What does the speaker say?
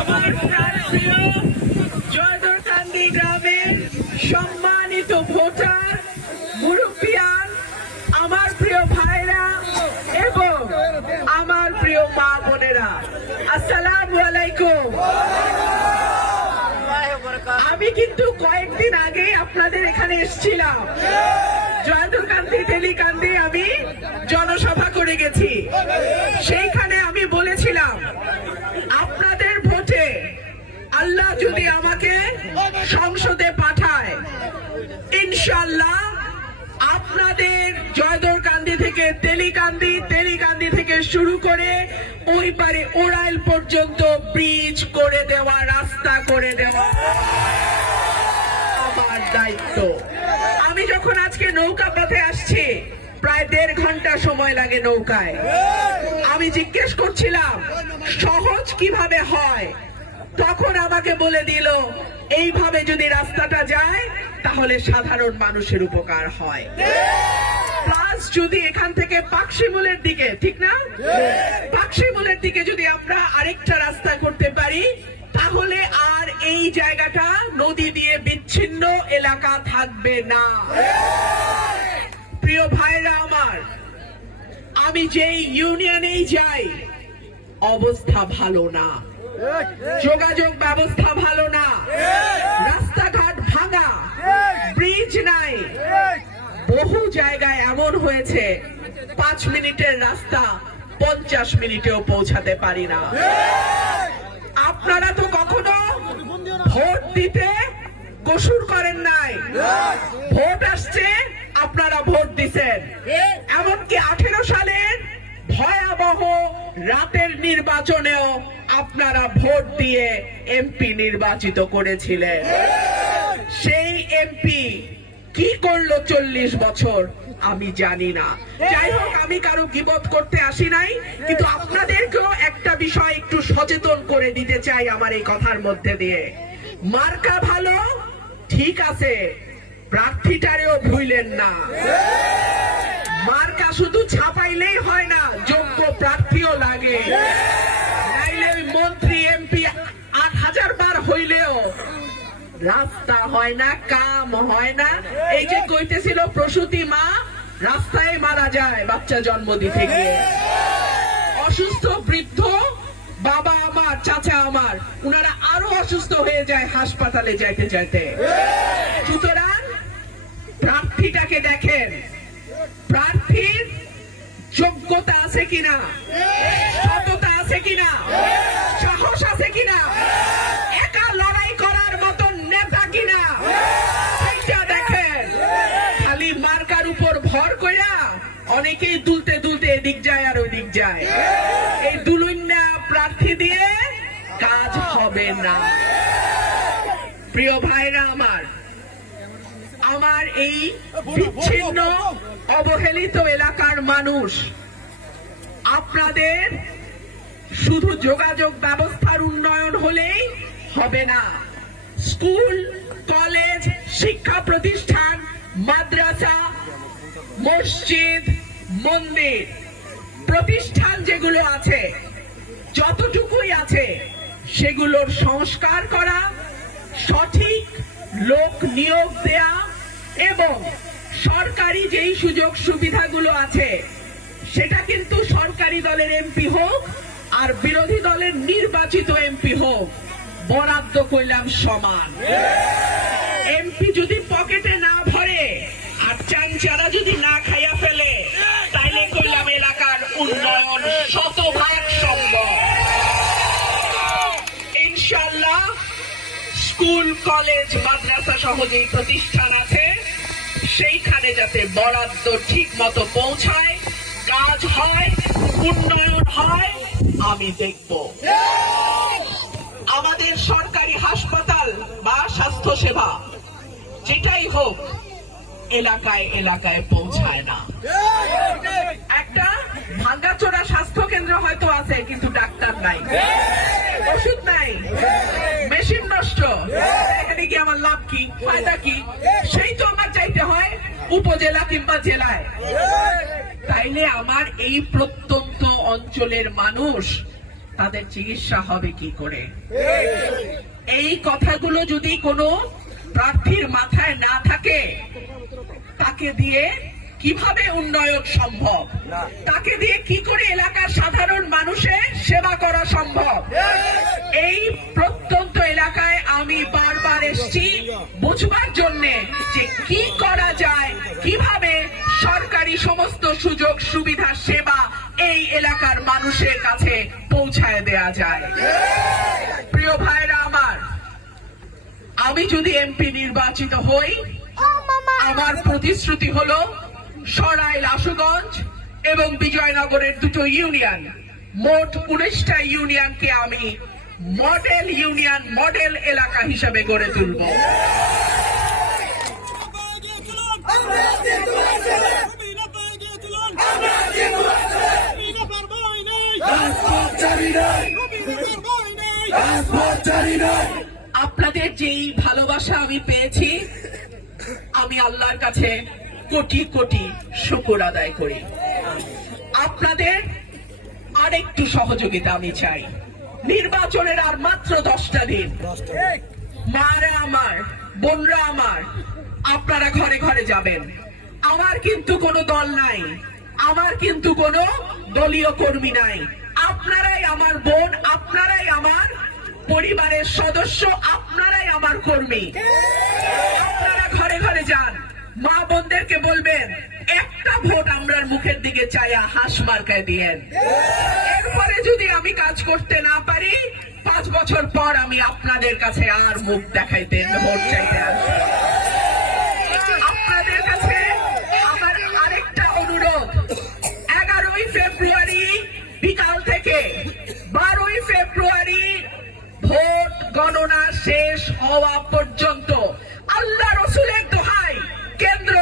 আমার প্রাণপ্রিয় গ্রামের সম্মানিত ভোটার, মুরব্বিয়ান, আমার প্রিয় ভাইরা এবং আমার প্রিয় মা বোনেরা, আসসালামু আলাইকুম। আমি কিন্তু কয়েকদিন আগে আপনাদের এখানে এসেছিলাম। জয়দুরকান্দি টেলিকান্দি আমি জনসভা করে গেছি। সেইখানে আমি বলেছিলাম, আপনাদের ভোটে আল্লাহ যদি আমাকে সংসদে পাঠায় ইনশাল্লাহ আপনাদের জয়দরকান্দি থেকে তেলিকান্দি তেলিকান্দি থেকে শুরু করে ওই পারে ওরাইল পর্যন্ত ব্রিজ করে দেওয়া, রাস্তা করে দেওয়া। আমার দায়িত্ব। আমি যখন আজকে নৌকা পথে আসছি প্রায় দেড় ঘণ্টা সময় লাগে নৌকায়। আমি জিজ্ঞেস করছিলাম সহজ কীভাবে হয়? তখন আমাকে বলে দিল এইভাবে যদি রাস্তাটা যায় তাহলে সাধারণ মানুষের উপকার হয়। প্লাস যদি এখান থেকে পাকশিমুলের দিকে ঠিক না? পাকশিমুলের দিকে যদি আমরা আরেকটা রাস্তা করতে পারি তাহলে আর এই জায়গাটা নদী দিয়ে বিচ্ছিন্ন এলাকা থাকবে না। প্রিয় ভাইরা আমার, আমি যেই ইউনিয়নেই যাই, অবস্থা ভালো না। যোগাযোগ ব্যবস্থা ভালো না। রাস্তাঘাট ভাঙা। ব্রিজ নাই। বহু জায়গায় এমন হয়েছে, পাঁচ মিনিটের রাস্তা পঞ্চাশ মিনিটেও পৌঁছাতে পারি না। কসুর করেন নাই। ভোট আসছে আপনারা ভোট দিছেন। এমনকি আঠেরো সালের ভয়াবহ রাতের নির্বাচনেও আপনারা ভোট দিয়ে এমপি নির্বাচিত করেছিলেন। সেই এমপি কি করল চল্লিশ বছর আমি জানি না। যাই হোক আমি কারও গিবত করতে আসি নাই কিন্তু আপনাদেরকেও একটা বিষয় একটু সচেতন করে দিতে চাই আমার এই কথার মধ্যে দিয়ে। মার্কা ভালো ঠিক আছে, প্রার্থীটারেও ভুইলেন না। মার্কা শুধু ছাপাইলেই হয় না, যোগ্য প্রার্থীও লাগে। মন্ত্রী, এমপি আট হাজার বার হইলেও রাস্তা হয় না, কাম হয় না। এই যে কইতেছিল প্রসূতি মা, রাস্তায় মারা যায়, বাচ্চা জন্ম দিতে গিয়ে। অসুস্থ অসুস্থ হয়ে যায় হাসপাতালে যাইতে যাইতে। সুতরাং প্রার্থীটাকে দেখেন। প্রার্থীর যোগ্যতা আছে কিনা? সততা আছে কিনা? সাহস আছে কিনা? অনেকেই দুলতে দুলতে এদিক যায় আর ওদিক যায়। এই দুলুন্যা প্রার্থী দিয়ে কাজ হবে না। প্রিয় ভাইরা আমার আমার এই বিচ্ছিন্ন, অবহেলিত এলাকার মানুষ, আপনাদের শুধু যোগাযোগ ব্যবস্থার উন্নয়ন হলেই হবে না। স্কুল, কলেজ, শিক্ষা প্রতিষ্ঠান, মাদ্রাসা, মসজিদ, মন্দির, প্রতিষ্ঠান যেগুলো আছে, যতটুকুই আছে সেগুলোর সংস্কার করা, সঠিক লোক নিয়োগ দেয়া এবং সরকারি যেই সুযোগ সুবিধাগুলো আছে, সেটা কিন্তু সরকারি দলের এমপি হোক আর বিরোধী দলের নির্বাচিত এমপি হোক, বরাদ্দ করলাম সমান। এমপি যদি পকেটে না কলেজ, মাদ্রাসা সহ যেই প্রতিষ্ঠান আছে। সেইখানে যাতে বরাদ্দ ঠিক মতো পৌঁছায়, কাজ হয়, উন্নয়ন হয়, আমি দেখব। আমাদের সরকারি হাসপাতাল বা স্বাস্থ্য সেবা যেটাই হোক, এলাকায় এলাকায় পৌঁছায় না। একটা ভাঙ্গাচোরা স্বাস্থ্য কেন্দ্র হয়তো আছে, কিন্তু ডাক্তার নাই। ওষুধ নাই। এখানে কি আমার লাভ কি? ফায়দা কি? সেই তো আমার চাইতে হয় উপজেলা কিংবা জেলায়। তাইলে আমার এই প্রত্যন্ত অঞ্চলের মানুষ তাদের চিকিৎসা হবে কি করে? এই কথাগুলো যদি কোনো প্রার্থীর মাথায় না থাকে, তাকে দিয়ে কীভাবে উন্নয়ন সম্ভব? তাকে দিয়ে কি করে এলাকার সাধারণ মানুষের সেবা করা সম্ভব? এই প্রত্যন্ত এলাকায় আমি বারবার এসছি বুঝবার জন্য যে কি করা যায়, কীভাবে সরকারি সমস্ত সুযোগ, সুবিধা, সেবা এই এলাকার মানুষের কাছে পৌঁছায় দেয়া যায়। প্রিয় ভাইরা আমার, আমি যদি এমপি নির্বাচিত হই, আমার প্রতিশ্রুতি হলো সরাইল আশুগঞ্জ এবং বিজয়নগরের দুটো ইউনিয়ন। মোট উনিশটা ইউনিয়নকে আমি মডেল ইউনিয়ন, মডেল এলাকা হিসেবে গড়ে তুলব। আপনাদের যেই ভালোবাসা আমি পেয়েছি, আমি আল্লাহর কাছে কোটি কোটি শুকুর আদায় করি। আপনাদের আরেকটু সহযোগিতা আমি চাই। নির্বাচনের আর মাত্র দশটা দিন। মারা আমার বোনরা আমার আপনারা ঘরে ঘরে যাবেন। আমার কিন্তু কোনো দল নাই আমার কিন্তু কোনো দলীয় কর্মী নাই। আপনারাই আমার বোন আপনারাই আমার পরিবারের সদস্য আপনারাই আমার কর্মী। আপনারা ঘরে ঘরে যান। মা বোনদেরকে বলবেন একটা ভোট আমরার মুখের দিকে চাইয়া হাঁস মার্কায় দিয়েন। এরপরে যদি আমি কাজ করতে না পারি, পাঁচ বছর পর আমি আপনাদের কাছে আর মুখ দেখাইতে ভোট চাইতে আপনাদের কাছে আমার আরেকটা অনুরোধ। এগারোই ফেব্রুয়ারি বিকাল থেকে বারোই ফেব্রুয়ারি ভোট গণনা শেষ হওয়া পর্যন্ত আল্লাহ রসুলের দোহাই কেন্দ্র